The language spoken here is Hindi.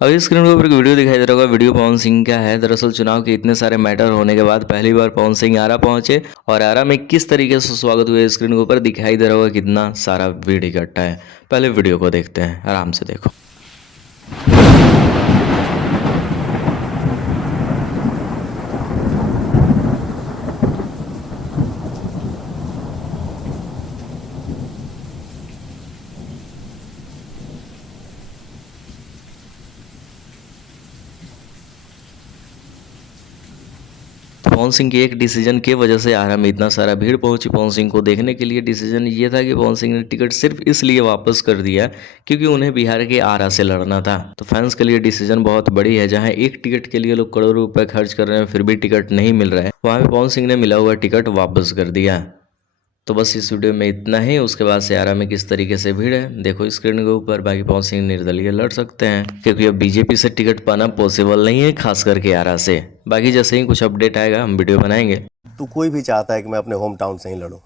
अभी स्क्रीन के ऊपर एक वीडियो दिखाई दे रहा होगा। वीडियो पवन सिंह का है। दरअसल चुनाव के इतने सारे मैटर होने के बाद पहली बार पवन सिंह आरा पहुंचे और आरा में किस तरीके से स्वागत हुए स्क्रीन के ऊपर दिखाई दे रहा होगा। कितना सारा भीड़ इकट्ठा है। पहले वीडियो को देखते हैं, आराम से देखो। तो पवन सिंह की एक डिसीजन की वजह से आरा में इतना सारा भीड़ पहुंची पवन सिंह को देखने के लिए। डिसीजन ये था कि पवन सिंह ने टिकट सिर्फ इसलिए वापस कर दिया क्योंकि उन्हें बिहार के आरा से लड़ना था। तो फैंस के लिए डिसीजन बहुत बड़ी है। जहां एक टिकट के लिए लोग करोड़ों रुपए खर्च कर रहे हैं फिर भी टिकट नहीं मिल रहा है, वहां पे पवन सिंह ने मिला हुआ टिकट वापस कर दिया। तो बस इस वीडियो में इतना ही। उसके बाद से आरा में किस तरीके से भीड़ है देखो स्क्रीन के ऊपर। बाकी पवन सिंह निर्दलीय लड़ सकते हैं क्योंकि अब बीजेपी से टिकट पाना पॉसिबल नहीं है, खास करके आरा से। बाकी जैसे ही कुछ अपडेट आएगा हम वीडियो बनाएंगे। तो कोई भी चाहता है कि मैं अपने होम टाउन से ही लड़ूं।